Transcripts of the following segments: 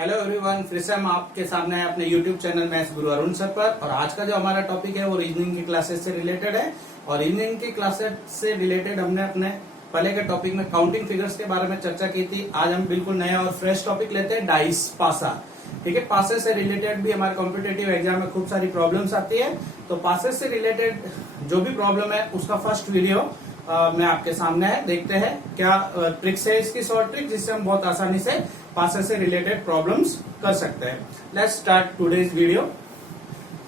Hello everyone, फिर से हम आपके सामने हैं अपने यूट्यूब चैनल मैथ्स गुरु अरुण सर पर। और आज का जो हमारा टॉपिक है वो रीजनिंग की क्लासेस से रिलेटेड है। और रीजनिंग की क्लासेस से रिलेटेड हमने अपने पहले के टॉपिक में काउंटिंग फिगर्स के बारे में चर्चा की थी। आज हम बिल्कुल नया और फ्रेश टॉपिक लेते हैं, डाइस पासा। ठीक है, पासे से रिलेटेड भी हमारे कॉम्पिटेटिव एग्जाम में खूब सारी प्रॉब्लम्स आती है। तो पासे से रिलेटेड जो भी प्रॉब्लम है उसका फर्स्ट वीडियो मैं आपके सामने है। देखते हैं क्या ट्रिक्स है इसकी, शॉर्ट ट्रिक, जिससे हम बहुत आसानी से पासे से रिलेटेड प्रॉब्लम्स कर सकते हैं। Let's start today's video.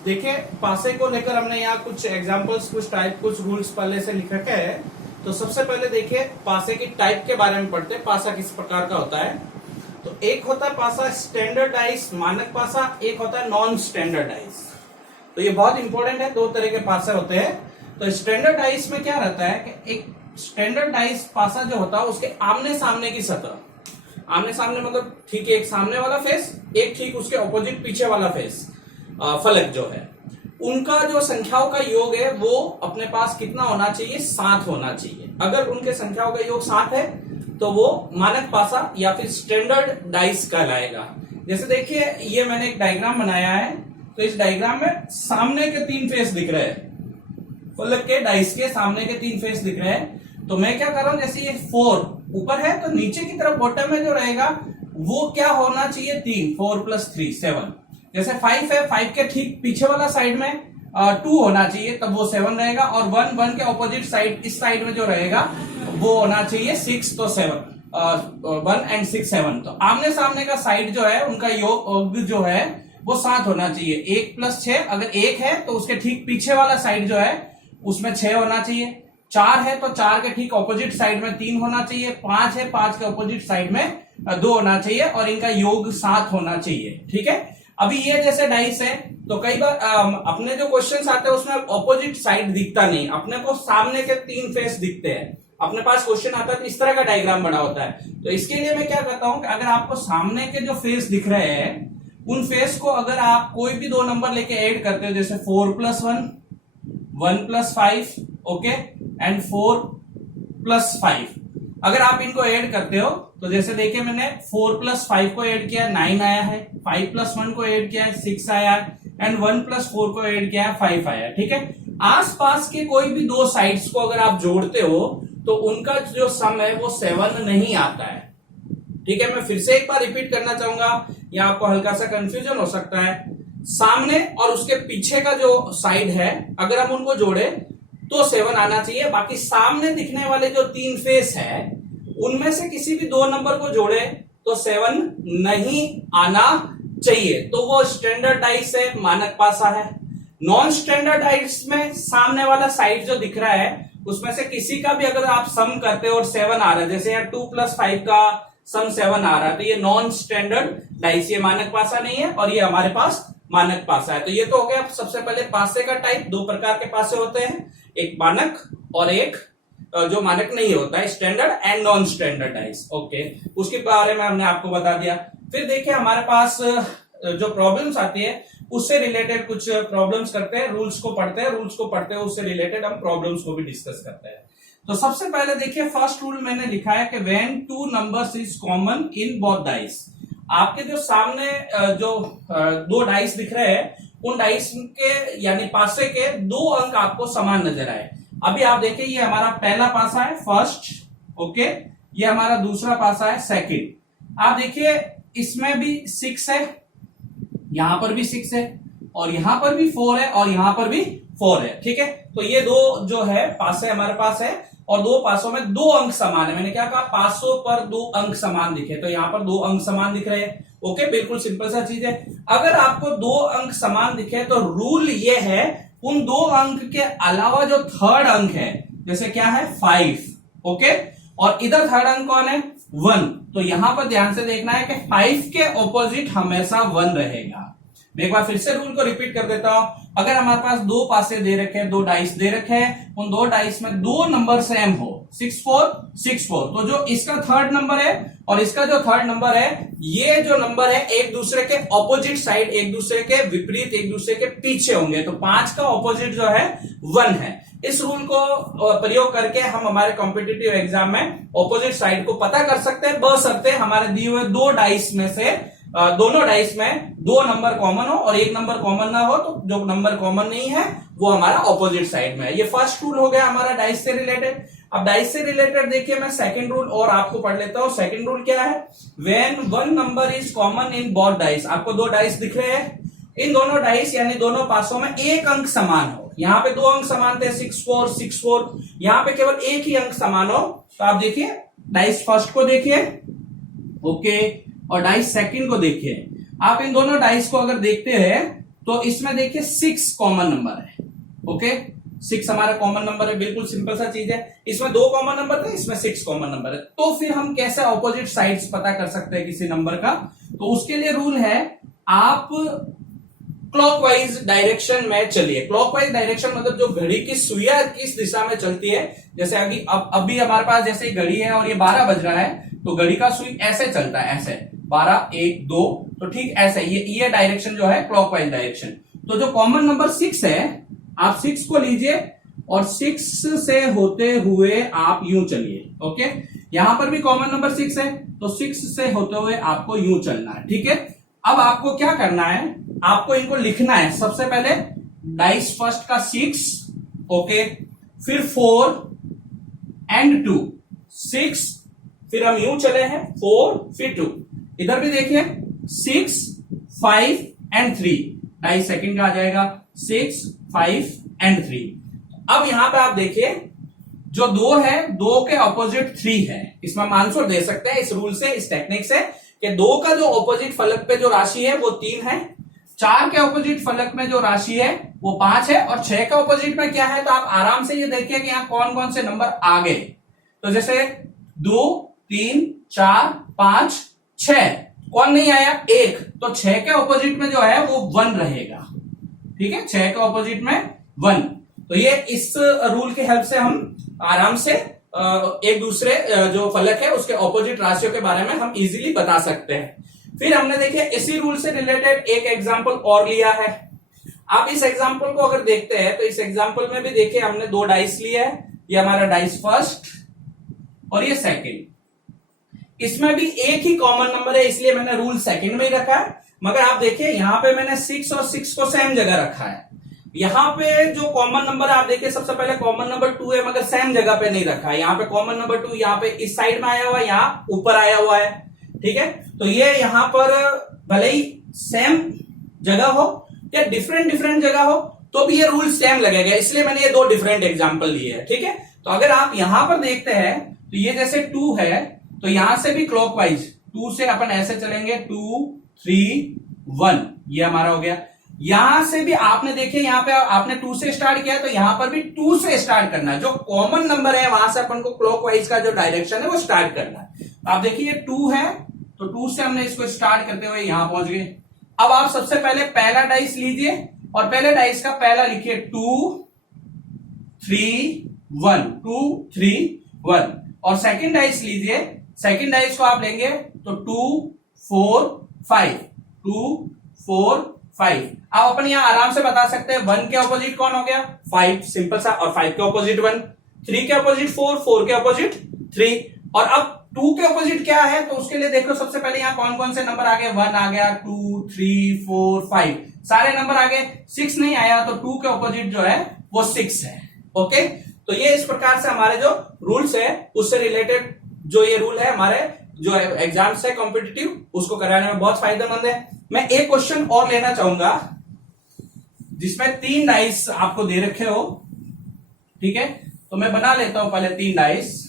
देखिए, पासे को लेकर हमने यहाँ कुछ एग्जांपल्स, कुछ टाइप, कुछ रूल्स पहले से लिख रखे हैं। तो सबसे पहले देखिए पासे की टाइप के बारे में पढ़ते हैं, पासा किस प्रकार का होता है। तो एक होता है पासा स्टैंडर्डाइज मानक पासा, एक होता है नॉन स्टैंडर्डाइज। तो ये बहुत इंपॉर्टेंट है, दो तरह के पासे होते हैं। तो स्टैंडर्डाइज में क्या रहता है कि एक स्टैंडर्डाइज पासा जो होता है उसके आमने सामने की सतह, आमने सामने मतलब ठीक है, एक सामने वाला फेस, एक ठीक उसके ऑपोजिट पीछे वाला फेस, फलक जो है, उनका जो संख्याओं का योग है वो अपने पास कितना होना चाहिए, 7 होना चाहिए। अगर उनके संख्याओं का योग 7 है तो वो मानक पासा या फिर स्टैंडर्ड डाइस कहलाएगा। जैसे देखिए, ये मैंने एक डायग्राम बनाया है। तो इस डायग्राम में सामने के 3 फेस दिख रहे हैं, फलक के डाइस के सामने के 3 फेस दिख रहे हैं। तो मैं क्या कर रहा हूं, जैसे ये 4 ऊपर है तो नीचे की तरफ बॉटम में जो रहेगा वो क्या होना चाहिए, 3, 4 + 3 7। जैसे 5 है, 5 के ठीक पीछे वाला साइड में 2 होना चाहिए, तब वो 7 रहेगा। और 1 के ऑपोजिट साइड, इस साइड में जो रहेगा वो होना चाहिए 6, तो 7, 1 और 6 7। तो आमने सामने का साइड जो है उनका योग जो है वो 7 होना चाहिए। 1 + 6, अगर 1 है तो उसके ठीक पीछे वाला साइड जो है उसमें 6 होना चाहिए। 4 है तो 4 के ठीक ऑपोजिट साइड में 3 होना चाहिए। 5 है, 5 के ऑपोजिट साइड में 2 होना चाहिए और इनका योग 7 होना चाहिए। ठीक है, अभी ये जैसे डाइस है तो कई बार अपने जो क्वेश्चंस आते हैं उसमें ऑपोजिट साइड दिखता नहीं, अपने को सामने के 3 फेस दिखते हैं। अपने पास क्वेश्चन आता है तो इस तरह का डायग्राम बना होता है। तो इसके लिए मैं क्या करता हूं कि अगर आपको सामने के जो फेस दिख रहे हैं उन फेस को अगर आप कोई भी 2 नंबर लेके ऐड करते हो, जैसे 4 + 1, 1 + 5, ओके, एंड 4 + 5, अगर आप इनको ऐड करते हो तो जैसे देखिए मैंने 4 + 5 को ऐड किया 9 आया है, 5 + 1 को ऐड किया है 6 आया है, एंड 1 + 4 को ऐड किया है 5 आया। ठीक है, आसपास के कोई भी 2 साइड्स को अगर आप जोड़ते हो तो उनका जो सम है वो 7 नहीं आता है। ठीक है, मैं फिर से एक बार रिपीट करना चाहूंगा, या आपको हल्का सा कंफ्यूजन हो सकता है। सामने और उसके पीछे का जो साइड है अगर हम उनको जोड़े तो 7 आना चाहिए। बाकी सामने दिखने वाले जो 3 फेस है उनमें से किसी भी 2 नंबर को जोड़े तो 7 नहीं आना चाहिए। तो वो स्टैंडर्डाइज है, मानक पासा है। नॉन स्टैंडर्डाइज में सामने वाला साइड जो दिख रहा है उसमें से किसी का भी अगर आप सम करते हो और 7 आ रहा है, जैसे यहाँ 2 + 5 का सम 7 आ रहा है, तो ये नॉन स्टैंडर्डाइज, ये मानक पासा नहीं है और ये हमारे पास मानक पासा है। तो ये तो हो गया सबसे पहले पासे का टाइप। 2 प्रकार के पासे होते हैं, एक मानक और एक जो मानक नहीं होता है, standard and non standardize. Okay, उसके बारे में हमने आपको बता दिया। फिर देखिए हमारे पास जो प्रॉब्लम्स आती है उससे रिलेटेड कुछ प्रॉब्लम्स करते हैं, रूल्स को पढ़ते हैं, रूल्स को पढ़ते हैं उससे रिलेटेड हम प्रॉब्लम्स को भी डिस्कस करते हैं। तो सबसे पहले देखिए फर्स्ट रूल मैंने लिखा है कि when 2 numbers is common in both dice. आपके जो सामने जो 2 डाइस दिख रहे हैं उन डाइस के यानी पासे के 2 अंक आपको समान नजर आए। अभी आप देखिए, ये हमारा पहला पासा है, फर्स्ट, ओके, ये हमारा दूसरा पासा है, सेकंड। आप देखिए इसमें भी 6 है, यहां पर भी 6 है, और यहां पर भी 4 है, और यहां पर भी 4 है। ठीक है, तो ये 2 जो है पासे हमारे पास है और 2 पासों में 2 अंक समान है। मैंने क्या कहा, पासों पर 2 अंक समान दिखे, तो यहां पर 2 अंक समान दिख रहे हैं। ओके, बिल्कुल सिंपल सा चीज है। अगर आपको 2 अंक समान दिखे तो रूल ये है, उन 2 अंक के अलावा जो थर्ड अंक है, जैसे क्या है 5, ओके, और इधर थर्ड अंक कौन है, 1, तो यहां पर ध्यान से देखना है कि 5 के ऑपोजिट हमेशा 1 रहेगा। मैं एक बार फिर से रूल को रिपीट कर देता हूं। अगर हमारे पास 2 पासे दे रखे हैं, 2 डाइस दे रखे हैं, उन 2 डाइस में 2 नंबर सेम हो, 6 4 6 4, तो जो इसका थर्ड नंबर है और इसका जो थर्ड नंबर है, ये जो नंबर है एक दूसरे के ऑपोजिट साइड, एक दूसरे के विपरीत, एक दूसरे के पीछे होंगे। तो 5 का ऑपोजिट जो है 1 है। इस रूल को प्रयोग करके हम हमारे कॉम्पिटिटिव एग्जाम में ऑपोजिट साइड को पता कर सकते हैं, बशर्ते हमारे दिए हुए 2 डाइस में से दोनों डाइस में दो नंबर कॉमन हो और एक नंबर कॉमन ना हो, तो जो नंबर कॉमन नहीं है वो हमारा ऑपोजिट साइड में है। ये फर्स्ट रूल हो गया हमारा डाइस से रिलेटेड। अब डाइस से रिलेटेड देखिए मैं सेकंड रूल और आपको पढ़ लेता हूं। सेकंड रूल क्या है? When one number is common in both dice, आपको दो डाइस दिख रहे हैं, इन दोनों डाइस यानी दोनों पासों में एक अंक समान हो। यहाँ पे दो अंक समान थे 6 4 6 4, यहाँ पे केवल एक ही अंक समान हो। तो आप देखिए डाइस फर्स्ट को देखिए, ओके, और डाइस सेकंड को देखिए। आप इन दोनों डाइस को अगर देखते हैं तो इसमें देखिए 6 कॉमन नंबर है, ओके, 6 हमारा कॉमन नंबर है, बिल्कुल सिंपल सा चीज है। इसमें दो कॉमन नंबर थे, इसमें 6 कॉमन नंबर है। तो फिर हम कैसे ऑपोजिट साइड्स पता कर सकते हैं किसी नंबर का? तो उसके लिए रूल है, आप क्लॉकवाइज डायरेक्शन में चलिए। क्लॉकवाइज डायरेक्शन मतलब जो घड़ी की सुइयां किस दिशा में चलती है, जैसे अभी हमारे पास जैसे घड़ी है और ये 12 बज रहा है, तो घड़ी का सुई ऐसे चलता है, ऐसे 12 1 2, तो ठीक ऐसे ये डायरेक्शन जो है क्लॉकवाइज डायरेक्शन। तो जो कॉमन नंबर 6 है, आप 6 को लीजिए और 6 से होते हुए आप यूं चलिए, ओके। यहां पर भी कॉमन नंबर 6 है, तो 6 से होते हुए आपको यूं चलना है, ठीक है। अब आपको क्या करना है, आपको इनको लिखना है। सबसे पहले डाइस फर्स्ट का 6, ओके, फिर 4 एंड 2, 6, फिर हम यूं चले हैं 4 फिर 2। इधर भी देखिए 6 5 एंड 3, डाइस सेकंड का आ जाएगा 6 5 एंड 3। अब यहां पे आप देखिए जो 2 है, 2 के ऑपोजिट 3 है। इसमें हम आंसर दे सकते हैं इस रूल से, इस टेक्निक से, कि 2 का जो ऑपोजिट फलक पे जो राशि है वो 3 है, 4 के ऑपोजिट फलक में जो राशि है वो 5 है, और 6 के ऑपोजिट में क्या है। तो आप आराम से ये देखिए कि यहां कौन कौन से नंबर आ गए। तो जैसे 2 3 4 5 6, कौन नहीं आया? 1, तो 6 के ऑपोजिट में जो है वो 1 रहेगा, ठीक है, 6 के ऑपोजिट में 1। तो ये इस रूल की हेल्प से हम आराम से एक दूसरे जो फलक है उसके ऑपोजिट राशियों के बारे में हम इजीली बता सकते हैं। फिर हमने देखिए इसी रूल से रिलेटेड एक एग्जांपल और लिया है। आप इस एग्जांपल को अगर देखते हैं तो इस एग्जांपल में भी देखिए हमने दो डाइस लिया है, ये हमारा डाइस फर्स्ट और ये सेकंड। इसमें भी एक ही कॉमन नंबर है, इसलिए मैंने रूल सेकंड में ही रखा है। मगर आप देखिए यहां पे मैंने 6 और 6 को सेम जगह रखा है। यहां पे जो कॉमन नंबर आप देखिए, सबसे पहले कॉमन नंबर 2 है, मगर सेम जगह पे नहीं रखा है। यहाँ पे कॉमन नंबर 2 यहाँ पे इस साइड में आया हुआ है, यहाँ ऊपर आया हुआ है, ठीक है। तो ये यहां पर भले ही सेम जगह हो या डिफरेंट जगह हो तो भी ये रूल सेम लगेगा, इसलिए मैंने ये दो डिफरेंट एग्जाम्पल लिए हैं, ठीक है। तो अगर आप यहां पर देखते हैं तो ये जैसे 2 है, तो यहां से भी क्लॉकवाइज 2 से अपन ऐसे चलेंगे 2 3 1, ये हमारा हो गया। यहां से भी आपने देखिए, यहां पे आपने 2 से स्टार्ट किया, तो यहां पर भी 2 से स्टार्ट करना है। जो कॉमन नंबर है वहां से अपन को क्लॉकवाइज का जो डायरेक्शन है वो स्टार्ट करना है। आप देखिए ये 2 है, तो 2 से हमने इसको स्टार्ट करते हुए यहां पहुंच गए। अब आप सबसे पहले पहला डाइस लीजिए और पहले डाइस का पहला लिखिए 2 3 1, 2 3 1, और सेकंड डाइस लीजिए, सेकंड डाइस को आप लेंगे तो 2 4 5, 2 4 5। आप अपन यहां आराम से बता सकते हैं 1 के ऑपोजिट कौन हो गया? 5, सिंपल सा, और 5 के ऑपोजिट 1, 3 के ऑपोजिट 4, 4 के ऑपोजिट 3, और अब 2 के ऑपोजिट क्या है? तो उसके लिए देखो सबसे पहले यहां कौन कौन से नंबर आ गए? 1 आ गया, 2 3 4 5, सारे नंबर आ गए। 6 नहीं आया, तो 2 के ऑपोजिट जो है वो 6 है, ओके। तो ये इस प्रकार से हमारे जो रूल्स है उससे रिलेटेड जो ये रूल है हमारे जो एग्जाम्स है कॉम्पिटिटिव, उसको कराने में बहुत फायदेमंद है। मैं एक क्वेश्चन और लेना चाहूंगा जिसमें 3 डाइस आपको दे रखे हो, ठीक है। तो मैं बना लेता हूं पहले 3 डाइस।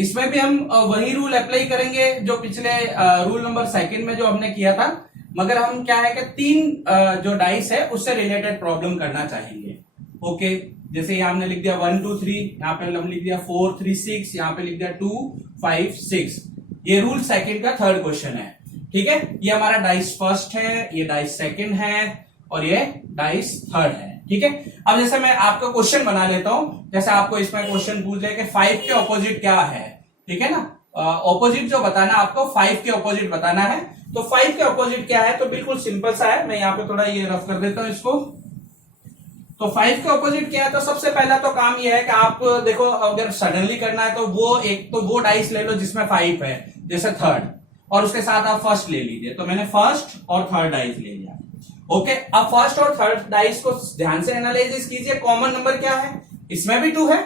इसमें भी हम वही रूल अप्लाई करेंगे जो पिछले रूल नंबर सेकंड में जो हमने किया था, मगर हम क्या है कि 3 जो डाइस है उससे रिलेटेड प्रॉब्लम करना चाहेंगे, ओके। जैसे यहाँ हमने लिख दिया 1 2 3, यहाँ पे हम लिख दिया 4 3 6, यहाँ पे लिख दिया 2 5 6। ये रूल सेकंड का थर्ड क्वेश्चन है, ठीक है। ये हमारा डाइस फर्स्ट है, ये डाइस सेकंड है, और ये डाइस थर्ड है। ठीक है, अब जैसे मैं आपका क्वेश्चन बना लेता हूं, जैसे आपको इसमें क्वेश्चन पूछ ले कि 5 के ऑपोजिट क्या है। ठीक है ना, ऑपोजिट जो बताना आपको 5 के ऑपोजिट बताना है। तो 5 के ऑपोजिट क्या है, तो बिल्कुल सिंपल सा है। मैं यहाँ पे थोड़ा ये रफ कर देता हूं इसको। तो 5 के ऑपोजिट क्या है, तो सबसे पहला तो काम ये है कि आप देखो, अगर सडनली करना है तो वो डाइस ले लो जिसमें 5 है, जैसे थर्ड, और उसके साथ आप फर्स्ट ले लीजिए। तो मैंने फर्स्ट और थर्ड डाइस ले लिया। ओके, अब फर्स्ट और थर्ड डाइस को ध्यान से एनालिसिस कीजिए। कॉमन नंबर क्या है, इसमें भी 2 है।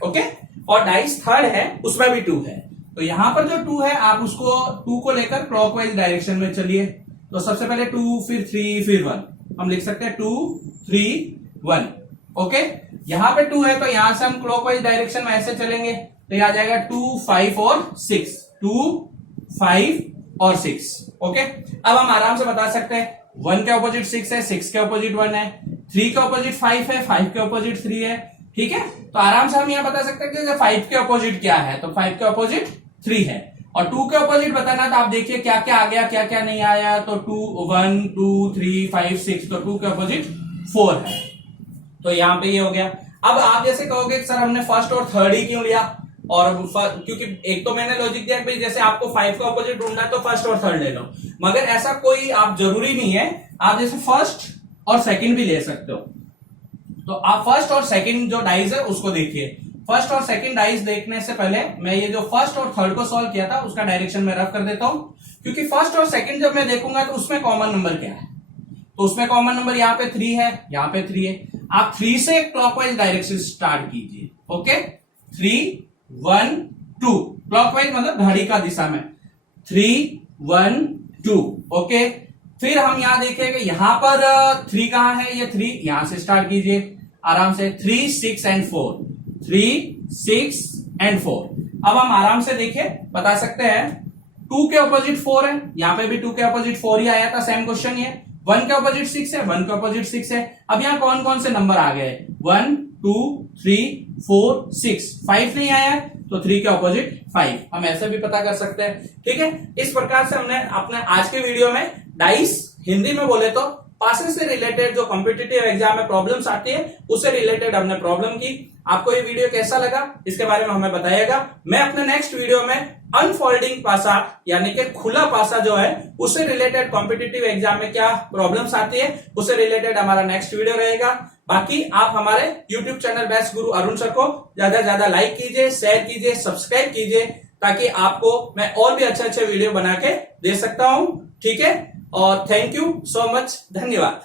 ओके, और डाइस थर्ड है, उसमें भी 2 है। तो यहां पर जो 2 है, आप उसको 2 को लेकर क्लॉकवाइज डायरेक्शन में चलिए। तो सबसे पहले 2, फिर 3, फिर 1। हम लिख सकते हैं 2, 3, 1। ओके, यहां पे 2 है तो यहां से हम क्लॉकवाइज डायरेक्शन में ऐसे चलेंगे तो यह आ जाएगा 2, 5 और 6। 2, 5 और 6। ओके, अब हम आराम से बता सकते हैं 1 के ऑपोजिट 6 है, 6 के ऑपोजिट 1 है, 3 के ऑपोजिट 5 है, 5 के ऑपोजिट 3 है। ठीक है, तो आराम से हम यहां बता सकते हैं कि 5 के ऑपोजिट क्या है, तो 5 के ऑपोजिट 3 है। और 2 के ऑपोजिट बताना, तो आप देखिए क्या क्या आ गया, क्या क्या नहीं आया। तो 2, 1, 2, 3, 5, 6, तो 2 के ऑपोजिट 4 है। तो यहां पे ये हो गया। अब आप जैसे कहोगे सर हमने फर्स्ट और थर्ड ही क्यों लिया, और क्योंकि एक तो मैंने लॉजिक दिया कि जैसे आपको 5 का ऑपोजिट ढूंढना है तो फर्स्ट और थर्ड ले लो, मगर ऐसा कोई आप जरूरी नहीं है। आप जैसे फर्स्ट और सेकंड भी ले सकते हो। तो आप फर्स्ट और सेकंड जो डाइस है उसको देखिए। फर्स्ट और सेकंड डाइस देखने से पहले मैं ये जो फर्स्ट और थर्ड को सॉल्व किया था उसका डायरेक्शन में रफ कर देता हूं, क्योंकि फर्स्ट और सेकंड जब मैं देखूंगा तो उसमें कॉमन नंबर क्या है। तो उसमें कॉमन नंबर यहाँ पे 3 है, यहाँ पे 3 है। आप 3 से क्लॉकवाइज डायरेक्शन स्टार्ट कीजिए। ओके, 3, 1, 2, क्लॉकवाइज मतलब घड़ी का दिशा में 3, 1, 2। ओके, फिर हम यहां देखेंगे यहां पर 3 कहां है, ये 3 यहां से स्टार्ट कीजिए आराम से। 3, 6 एंड 4, 3, 6 एंड 4। अब हम आराम से देखिए बता सकते हैं 2 के ऑपोजिट 4 है, यहां पे भी 2 के ऑपोजिट 4 ही आया था, सेम क्वेश्चन ही है। 1 के ऑपोजिट 6 है, 1 के ऑपोजिट 6 है। अब यहां कौन कौन से नंबर आ गए, 1, 2, 3, 4, 6, 5 नहीं आया, तो 3 के ऑपोजिट 5। हम ऐसे भी पता कर सकते हैं। ठीक है, इस प्रकार से हमने अपने आज के वीडियो में डाइस, हिंदी में बोले तो पासेस से रिलेटेड जो कॉम्पिटिटिव एग्जाम में प्रॉब्लम्स आती है उससे रिलेटेड हमने प्रॉब्लम की। आपको ये वीडियो कैसा लगा इसके बारे में हमें बताइएगा। मैं अपने नेक्स्ट वीडियो में अनफोल्डिंग पासा यानी कि खुला पासा जो है उससे रिलेटेड कॉम्पिटिटिव एग्जाम में क्या प्रॉब्लम्स आती है उससे रिलेटेड हमारा नेक्स्ट वीडियो रहेगा। बाकी आप हमारे YouTube चैनल बेस्ट गुरु अरुण सर को ज्यादा से ज्यादा लाइक कीजिए, शेयर कीजिए, सब्सक्राइब कीजिए, ताकि आपको मैं और भी अच्छे अच्छे वीडियो बना के दे सकता हूं। ठीक है, और थैंक यू सो मच, धन्यवाद।